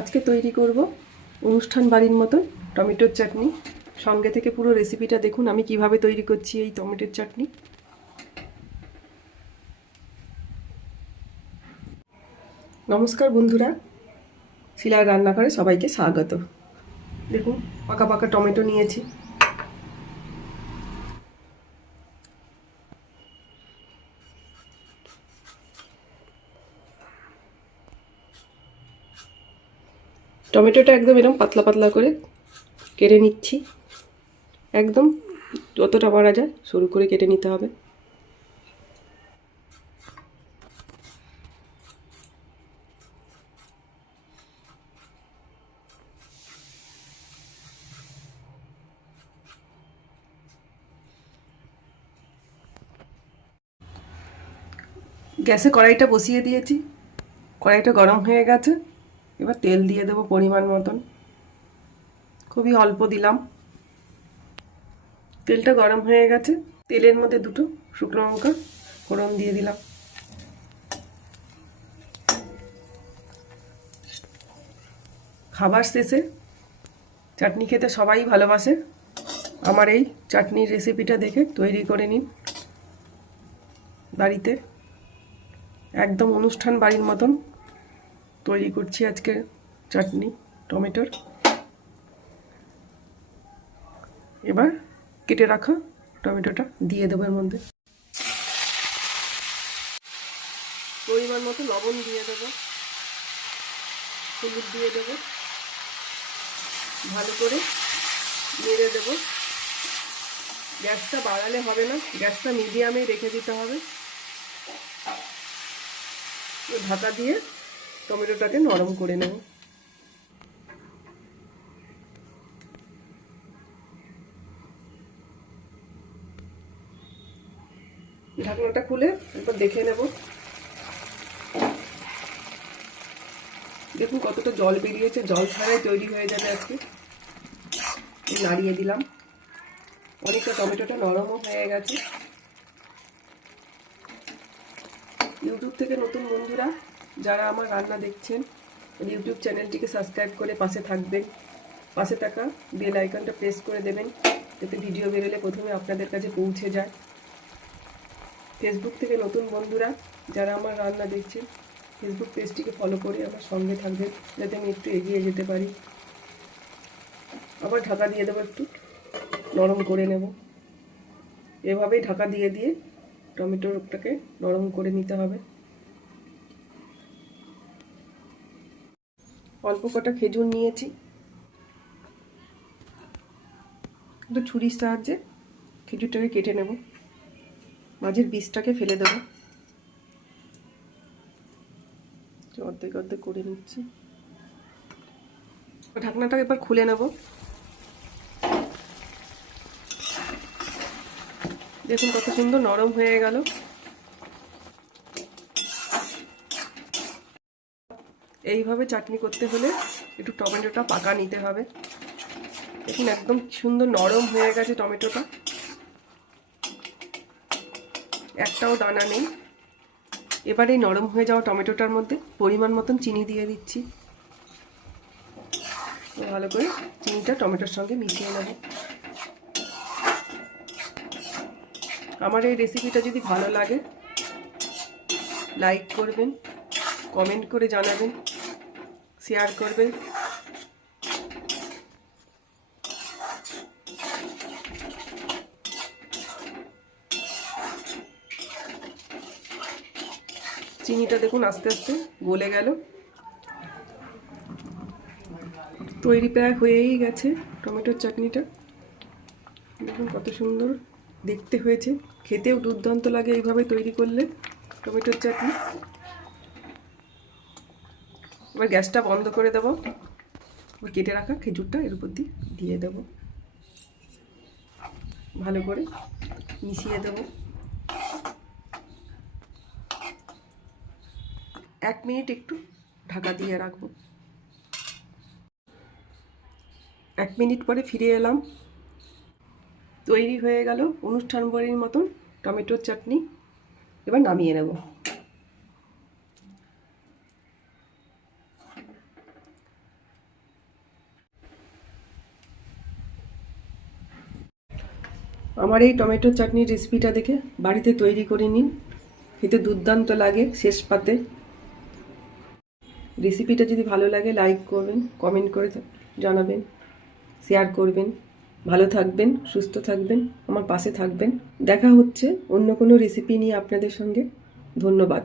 আজকে তৈরি করব অনুষ্ঠান বাড়ির মতো টমেটোর চাটনি। সঙ্গে থেকে পুরো রেসিপিটা দেখুন, আমি কীভাবে তৈরি করছি এই টমেটোর চাটনি। নমস্কার বন্ধুরা, শিলার রান্নাঘরে সবাইকে স্বাগত। দেখুন, পাকা পাকা টমেটো নিয়েছি। টমেটোটা একদম এরকম পাতলা পাতলা করে কেটে নিচ্ছি। একদম যতটা পারা যায় সরু করে কেটে নিতে হবে। গ্যাসে কড়াইটা বসিয়ে দিয়েছি। কড়াইটা গরম হয়ে গেছে। এবার তেল দিয়ে দেবো পরিমাণ মতন। খুবই অল্প দিলাম। তেলটা গরম হয়ে গেছে। তেলের মধ্যে দুটো শুকনো লঙ্কা, ফোড়ন দিয়ে দিলাম। খাবার শেষে চাটনি খেতে সবাই ভালোবাসে। আমার এই চাটনির রেসিপিটা দেখে তৈরি করে নিন। বাড়িতে একদম অনুষ্ঠান বাড়ির মতন। তৈরি করছি আজকে চাটনি, টমেটোর। এবার কেটে রাখা টমেটোটা দিয়ে দেবো এর মধ্যে। পরিমাণ মতো লবণ দিয়ে দেবো। হলুদ দিয়ে দেবো। ভালো করে নেড়ে দেবো। গ্যাসটা বাড়ালে হবে না, গ্যাসটা মিডিয়ামে রেখে দিতে হবে। ঢাকা দিয়ে টমেটোটাকে নরম করে নেব। ঢাকনাটা খুলে একবার দেখে নেব। দেখুন কতটা জল বেরিয়েছে, জল ছাড়াই তৈরি হয়ে যাবে আজকে। নাড়িয়ে দিলাম। অনেকটা টমেটোটা নরমও হয়ে গেছে। ইউটিউব থেকে নতুন বন্ধুরা যারা আমার রান্না দেখছেন ইউটিউব চ্যানেলটিকে সাবস্ক্রাইব করে পাশে থাকবেন। পাশে থাকা বেল আইকনটা প্রেস করে দেবেন, যাতে ভিডিও বেরোলে প্রথমে আপনাদের কাছে পৌঁছে যায়। ফেসবুক থেকে নতুন বন্ধুরা, যারা আমার রান্না দেখছেন ফেসবুক পেজটিকে ফলো করে আমার সঙ্গে থাকবেন, যাতে আমি একটু এগিয়ে যেতে পারি। আবার ঢাকা দিয়ে দেবো একটু, নরম করে নেব। এভাবেই ঢাকা দিয়ে দিয়ে টমেটোটাকে নরম করে নিতে হবে। অল্প কটা খেজুর নিয়েছি। একটু ছুরির সাহায্যে খেজুরটাকে কেটে নেব। মাঝের বীজটাকে ফেলে দেবো। অর্ধেক অর্ধেক করে নিচ্ছি। ঢাকনাটা এবার খুলে নেব। দেখুন কত সুন্দর নরম হয়ে গেল। এইভাবে চাটনি করতে হলে একটু টমেটোটা পাকা নিতে হবে। দেখুন একদম সুন্দর নরম হয়ে গেছে টমেটোটা। একটাও দানা নেই। এবার এই নরম হয়ে যাওয়া টমেটোটার মধ্যে পরিমাণ মতন চিনি দিয়ে দিচ্ছি। ভালো করে চিনিটা টমেটোর সঙ্গে মিশিয়ে নেব। আমার এই রেসিপিটা যদি ভালো লাগে লাইক করবেন। কমেন্ট করে জানাবেন, শেয়ার করবেন। চিনিটা দেখুন আস্তে আস্তে গলে গেল। তৈরি প্রায় হয়েই গেছে টমেটোর চাটনিটা। দেখুন কত সুন্দর দেখতে হয়েছে। খেতেও দুর্দান্ত লাগে এইভাবে তৈরি করলে টমেটোর চাটনি। এবার গ্যাসটা বন্ধ করে দেবো। কেটে রাখা খেজুরটা এর উপর দিয়ে দিয়ে দেবো। ভালো করে মিশিয়ে দেবো। এক মিনিট একটু ঢাকা দিয়ে রাখব। এক মিনিট পরে ফিরে এলাম। তৈরি হয়ে গেল অনুষ্ঠান বাড়ির মতন টমেটোর চাটনি। এবার নামিয়ে নেব। আমার এই টমেটো চাটনির রেসিপিটা দেখে বাড়িতে তৈরি করে নিন। খেতে দুর্দান্ত লাগে শেষ পাতে। রেসিপিটা যদি ভালো লাগে লাইক করবেন কমেন্ট করে জানাবেন শেয়ার করবেন। ভালো থাকবেন, সুস্থ থাকবেন, আমার পাশে থাকবেন। দেখা হচ্ছে অন্য কোনো রেসিপি নিয়ে আপনাদের সঙ্গে। ধন্যবাদ।